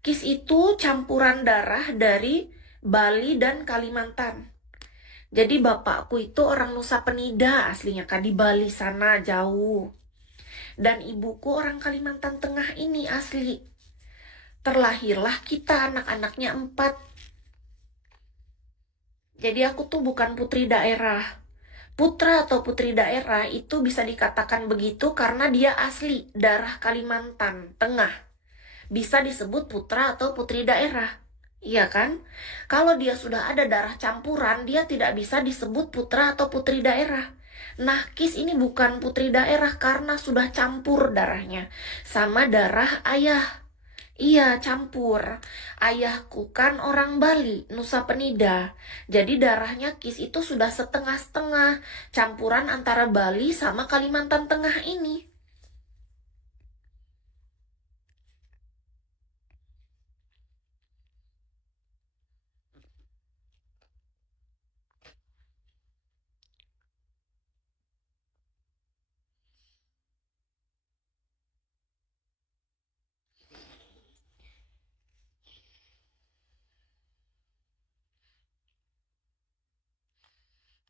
KIS itu campuran darah dari Bali dan Kalimantan. Jadi bapakku itu orang Nusa Penida aslinya, Kak, di Bali sana jauh. Dan ibuku orang Kalimantan Tengah ini asli. Terlahirlah kita anak-anaknya 4. Jadi aku tuh bukan putri daerah. Putra atau putri daerah itu bisa dikatakan begitu karena dia asli darah Kalimantan Tengah. Bisa disebut putra atau putri daerah. Iya kan? Kalau dia sudah ada darah campuran, dia tidak bisa disebut putra atau putri daerah. Nah, KIS ini bukan putri daerah karena sudah campur darahnya sama darah ayah. Iya, campur. Ayahku kan orang Bali, Nusa Penida. Jadi darahnya KIS itu sudah setengah-setengah, campuran antara Bali sama Kalimantan Tengah ini.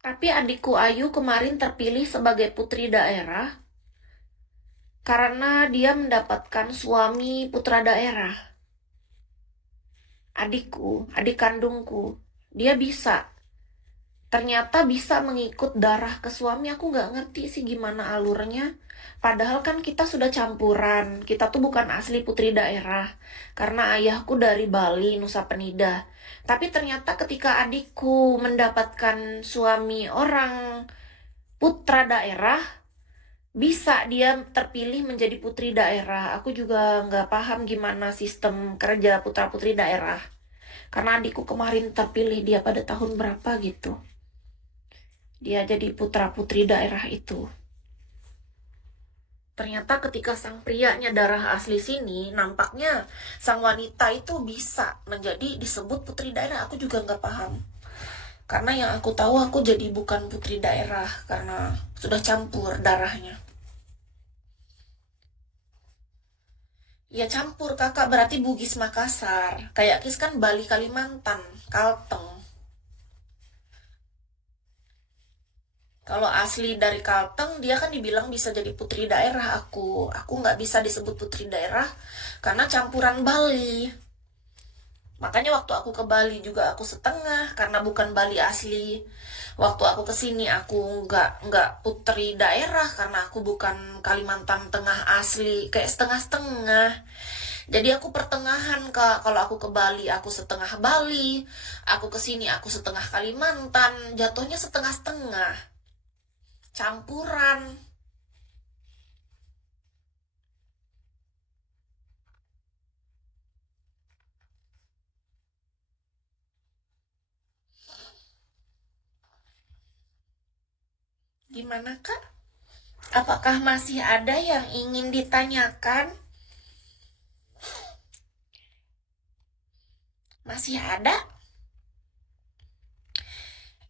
Tapi adikku Ayu kemarin terpilih sebagai putri daerah karena dia mendapatkan suami putra daerah. Adikku, adik kandungku, dia bisa. Ternyata bisa mengikut darah ke suami. Aku nggak ngerti sih gimana alurnya. Padahal kan kita sudah campuran. Kita tuh bukan asli putri daerah. Karena ayahku dari Bali, Nusa Penida. Tapi ternyata ketika adikku mendapatkan suami orang putra daerah, bisa dia terpilih menjadi putri daerah. Aku juga nggak paham gimana sistem kerja putra-putri daerah. Karena adikku kemarin terpilih dia pada tahun berapa gitu. Dia jadi putra-putri daerah itu. Ternyata ketika sang prianya darah asli sini, nampaknya sang wanita itu bisa menjadi disebut putri daerah. Aku juga nggak paham. Karena yang aku tahu aku jadi bukan putri daerah karena sudah campur darahnya. Ya campur kakak, berarti Bugis Makassar. Kayak Kis kan Bali Kalimantan, Kalteng. Kalau asli dari Kalteng, dia kan dibilang bisa jadi putri daerah aku. Aku nggak bisa disebut putri daerah karena campuran Bali. Makanya waktu aku ke Bali juga aku setengah karena bukan Bali asli. Waktu aku ke sini aku nggak putri daerah karena aku bukan Kalimantan Tengah asli, kayak setengah-setengah. Jadi aku pertengahan, Kak. Kalau aku ke Bali aku setengah Bali, aku ke sini aku setengah Kalimantan, jatuhnya setengah-setengah. Campuran. Gimana, Kak? Apakah masih ada yang ingin ditanyakan? Masih ada?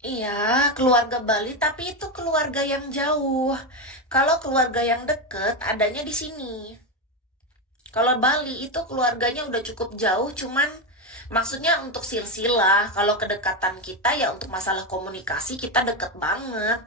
Iya, keluarga Bali, tapi itu keluarga yang jauh. Kalau keluarga yang deket, adanya di sini. Kalau Bali itu keluarganya udah cukup jauh, cuman maksudnya untuk silsilah. Kalau kedekatan kita ya untuk masalah komunikasi kita deket banget.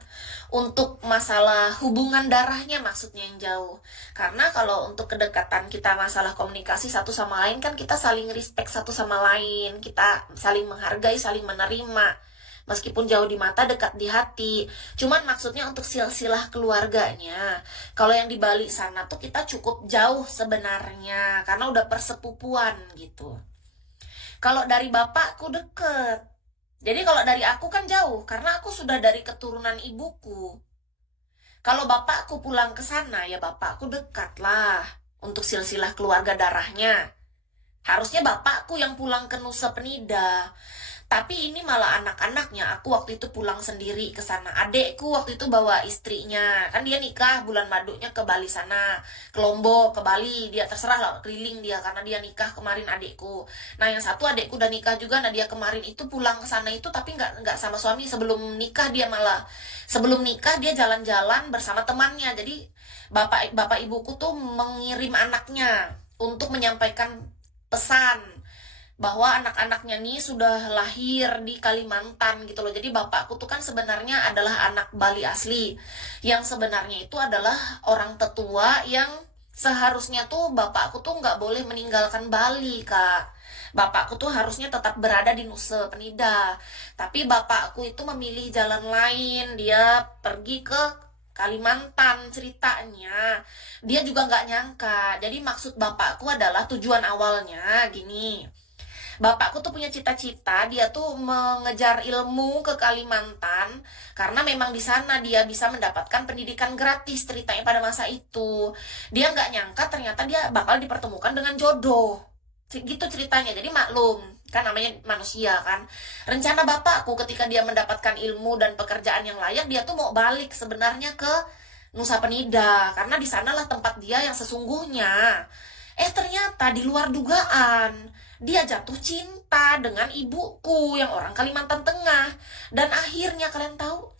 Untuk masalah hubungan darahnya maksudnya yang jauh. Karena kalau untuk kedekatan kita masalah komunikasi satu sama lain kan kita saling respect satu sama lain. Kita saling menghargai, saling menerima. Meskipun jauh di mata, dekat di hati. Cuman maksudnya untuk silsilah keluarganya. Kalau yang di Bali sana tuh kita cukup jauh sebenarnya. Karena udah persepupuan gitu. Kalau dari bapakku deket. Jadi kalau dari aku kan jauh. Karena aku sudah dari keturunan ibuku. Kalau bapakku pulang ke sana, ya bapakku dekat lah. Untuk silsilah keluarga darahnya. Harusnya bapakku yang pulang ke Nusa Penida. Tapi ini malah anak-anaknya. Aku waktu itu pulang sendiri ke sana. Adekku waktu itu bawa istrinya. Kan dia nikah bulan madunya ke Bali sana. Ke Lombok, ke Bali. Dia terserah lah keliling dia karena dia nikah kemarin adekku. Nah, yang satu adekku udah nikah juga. Nah, dia kemarin itu pulang ke sana itu tapi nggak sama suami. Sebelum nikah dia malah. Sebelum nikah dia jalan-jalan bersama temannya. Jadi bapak ibuku tuh mengirim anaknya untuk menyampaikan pesan bahwa anak-anaknya nih sudah lahir di Kalimantan gitu loh. Jadi bapakku tuh kan sebenarnya adalah anak Bali asli. Yang sebenarnya itu adalah orang tetua yang seharusnya tuh bapakku tuh nggak boleh meninggalkan Bali, Kak. Bapakku tuh harusnya tetap berada di Nusa Penida. Tapi bapakku itu memilih jalan lain. Dia pergi ke Kalimantan ceritanya. Dia juga nggak nyangka. Jadi maksud bapakku adalah tujuan awalnya gini. Bapakku tuh punya cita-cita, dia tuh mengejar ilmu ke Kalimantan karena memang di sana dia bisa mendapatkan pendidikan gratis ceritanya pada masa itu. Dia nggak nyangka ternyata dia bakal dipertemukan dengan jodoh. Gitu ceritanya. Jadi maklum, kan namanya manusia kan. Rencana bapakku ketika dia mendapatkan ilmu dan pekerjaan yang layak, dia tuh mau balik sebenarnya ke Nusa Penida karena di sanalah tempat dia yang sesungguhnya. Ternyata di luar dugaan, dia jatuh cinta dengan ibuku yang orang Kalimantan Tengah. Dan akhirnya kalian tahu,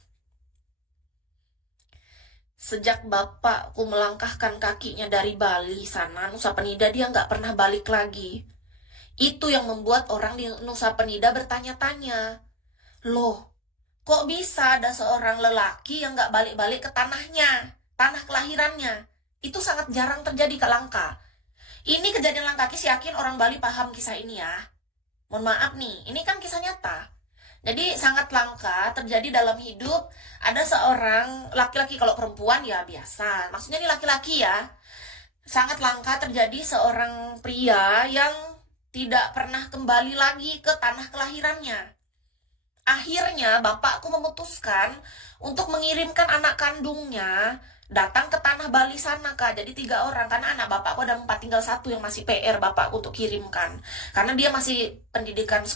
sejak bapakku melangkahkan kakinya dari Bali sana, Nusa Penida, dia nggak pernah balik lagi. Itu yang membuat orang di Nusa Penida bertanya-tanya, loh, kok bisa ada seorang lelaki yang nggak balik-balik ke tanahnya, tanah kelahirannya? Itu sangat jarang terjadi, Kak, langka. Ini kejadian langka, Kis yakin orang Bali paham kisah ini ya. Mohon maaf nih, ini kan kisah nyata. Jadi sangat langka terjadi dalam hidup ada seorang laki-laki. Kalau perempuan ya biasa. Maksudnya ini laki-laki ya. Sangat langka terjadi seorang pria yang tidak pernah kembali lagi ke tanah kelahirannya. Akhirnya bapakku memutuskan untuk mengirimkan anak kandungnya datang ke tanah Bali sana, Kak. Jadi 3 orang, karena anak bapakku ada 4, tinggal 1 yang masih PR bapakku untuk kirimkan. Karena dia masih pendidikan